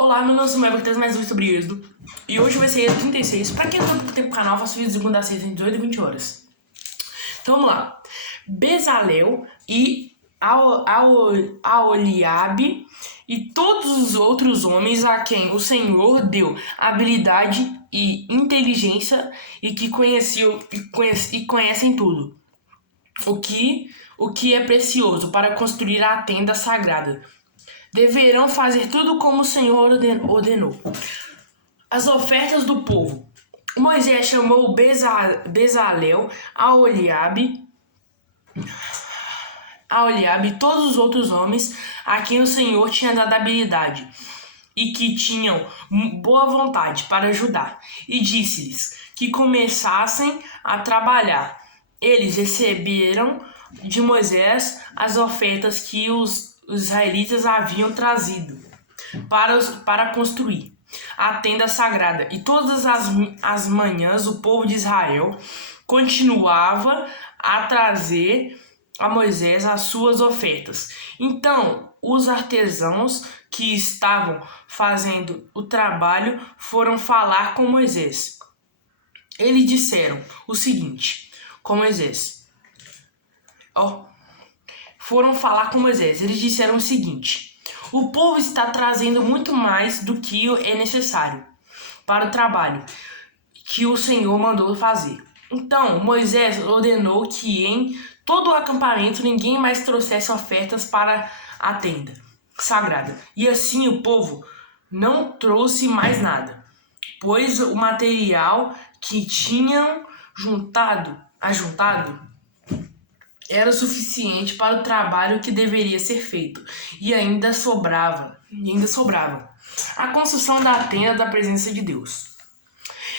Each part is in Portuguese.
Olá, meu nome é Samuel, vou trazer mais um vídeo sobre Êxodo. E hoje vai ser Êxodo 36. Pra quem não tem tempo pro canal, eu faço vídeo de segunda a sexta, em 18 e 20 horas. Então vamos lá. Bezalel e Aholiabe e todos os outros homens a quem o Senhor deu habilidade e inteligência e que conhecem tudo. O que é precioso para construir a tenda sagrada. Deverão fazer tudo como o Senhor ordenou. As ofertas do povo. Moisés chamou Bezalel, Aholiabe e todos os outros homens a quem o Senhor tinha dado habilidade e que tinham boa vontade para ajudar, e disse-lhes que começassem a trabalhar. Eles receberam de Moisés as ofertas que os israelitas haviam trazido para construir a tenda sagrada. E todas as manhãs o povo de Israel continuava a trazer a Moisés as suas ofertas. Então os artesãos que estavam fazendo o trabalho foram falar com Moisés. Eles disseram o seguinte com Moisés. Foram falar com Moisés. Eles disseram o seguinte: o povo está trazendo muito mais do que é necessário para o trabalho que o Senhor mandou fazer. Então Moisés ordenou que em todo o acampamento ninguém mais trouxesse ofertas para a tenda sagrada. E assim o povo não trouxe mais nada, pois o material que tinham ajuntado era suficiente para o trabalho que deveria ser feito, e ainda sobrava. A construção da tenda da presença de Deus.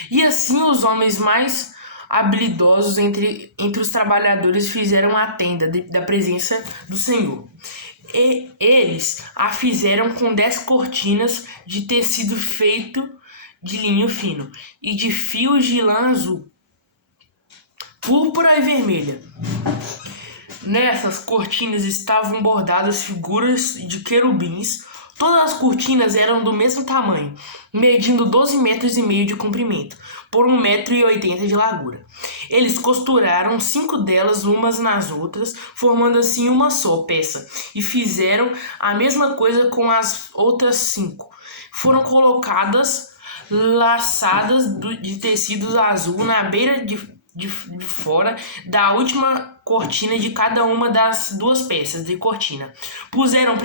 E assim os homens mais habilidosos entre os trabalhadores fizeram a tenda da presença do Senhor. E eles a fizeram com 10 cortinas de tecido feito de linho fino e de fios de lã azul, púrpura e vermelha. Nessas cortinas estavam bordadas figuras de querubins. Todas as cortinas eram do mesmo tamanho, medindo 12,5 metros de comprimento, por 1,80 metros de largura. Eles costuraram 5 delas umas nas outras, formando assim uma só peça, e fizeram a mesma coisa com as outras 5. Foram colocadas laçadas de tecido azul na beira de fora da última cortina de cada uma das 2 peças de cortina. Puseram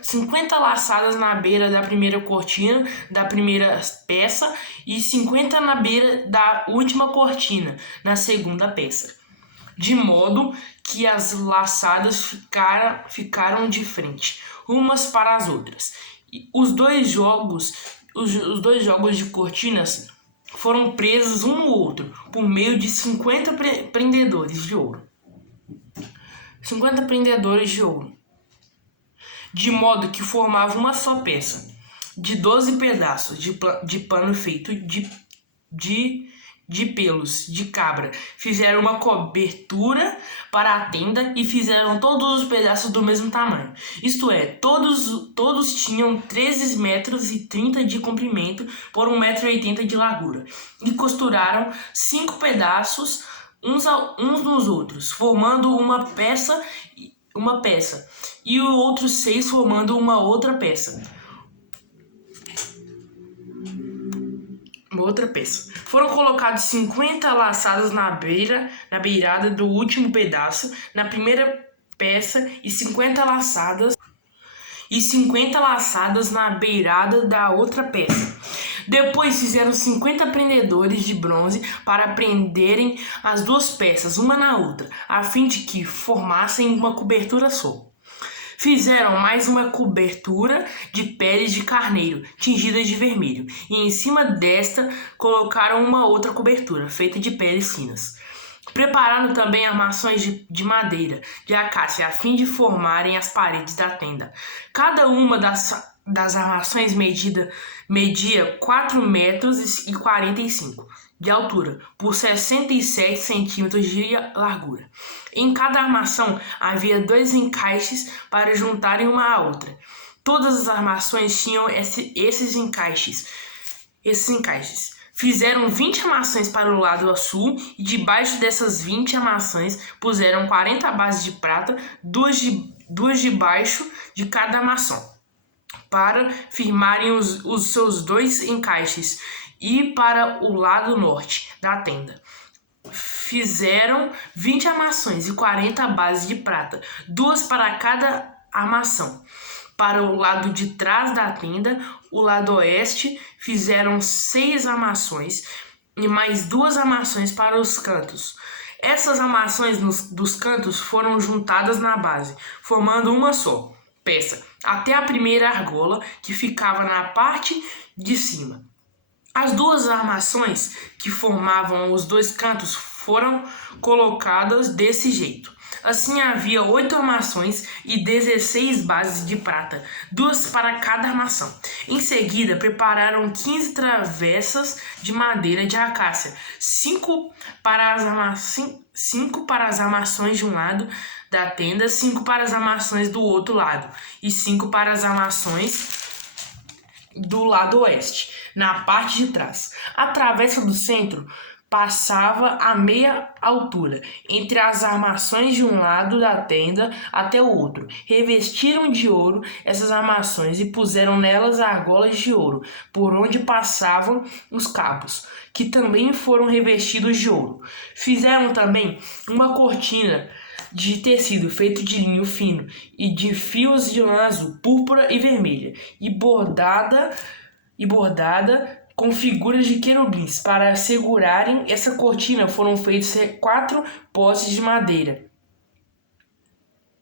50 laçadas na beira da primeira cortina da primeira peça e 50 na beira da última cortina na segunda peça, de modo que as laçadas ficaram de frente umas para as outras. Os dois jogos de cortinas foram presos um no outro por meio de 50 prendedores de ouro. 50 prendedores de ouro. De modo que formava uma só peça, de 12 pedaços de pano feito de pelos de cabra. Fizeram uma cobertura para a tenda e fizeram todos os pedaços do mesmo tamanho. Isto é, todos tinham 13,30 metros de comprimento por 1,80 metro de largura. E costuraram 5 pedaços uns nos outros, formando uma peça, e os outros 6 formando uma outra peça. Foram colocados 50 laçadas na beirada do último pedaço, na primeira peça, e 50 laçadas na beirada da outra peça. Depois fizeram 50 prendedores de bronze para prenderem as 2 peças uma na outra, a fim de que formassem uma cobertura só. Fizeram mais uma cobertura de peles de carneiro, tingidas de vermelho, e em cima desta colocaram uma outra cobertura, feita de peles finas. Prepararam também armações de madeira de acácia, a fim de formarem as paredes da tenda. Cada uma das armações media 4,45 metros de altura por 67 centímetros de largura. Em cada armação havia 2 encaixes para juntarem uma à outra. Todas as armações tinham esses encaixes. Fizeram 20 armações para o lado sul e debaixo dessas 20 armações puseram 40 bases de prata, duas debaixo de cada armação, para firmarem os seus 2 encaixes, e para o lado norte da tenda fizeram 20 armações e 40 bases de prata, 2 para cada armação. Para o lado de trás da tenda, o lado oeste, fizeram 6 armações e mais 2 armações para os cantos. Essas armações dos cantos foram juntadas na base, formando uma só peça, até a primeira argola, que ficava na parte de cima. As 2 armações que formavam os 2 cantos foram colocadas desse jeito. Assim havia 8 armações e 16 bases de prata, 2 para cada armação. Em seguida, prepararam 15 travessas de madeira de acácia, 5 para as armações de um lado da tenda, 5 para as armações do outro lado e 5 para as armações do lado oeste, na parte de trás. A travessa do centro passava a meia altura entre as armações de um lado da tenda até o outro. Revestiram de ouro essas armações e puseram nelas argolas de ouro, por onde passavam os cabos, que também foram revestidos de ouro. Fizeram também uma cortina de tecido feito de linho fino e de fios de lã azul, púrpura e vermelha, e bordada com figuras de querubins. Para segurarem essa cortina foram feitos 4 postes de madeira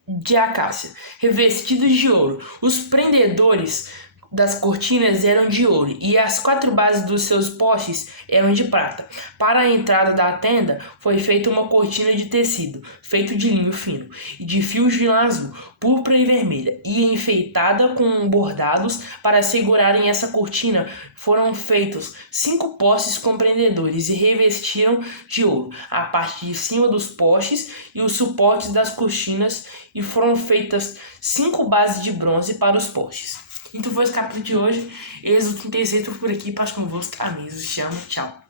de acácia, revestidos de ouro. Os prendedores das cortinas eram de ouro e as 4 bases dos seus postes eram de prata. Para a entrada da tenda foi feita uma cortina de tecido feito de linho fino e de fios de lã azul, púrpura e vermelha, e enfeitada com bordados. Para segurarem essa cortina foram feitos 5 postes com prendedores e revestiram de ouro a parte de cima dos postes e os suportes das cortinas, e foram feitas 5 bases de bronze para os postes. Então foi esse capítulo de hoje. Êxodo 36 por aqui. Paz convosco. Amém. Os chamo. Tchau.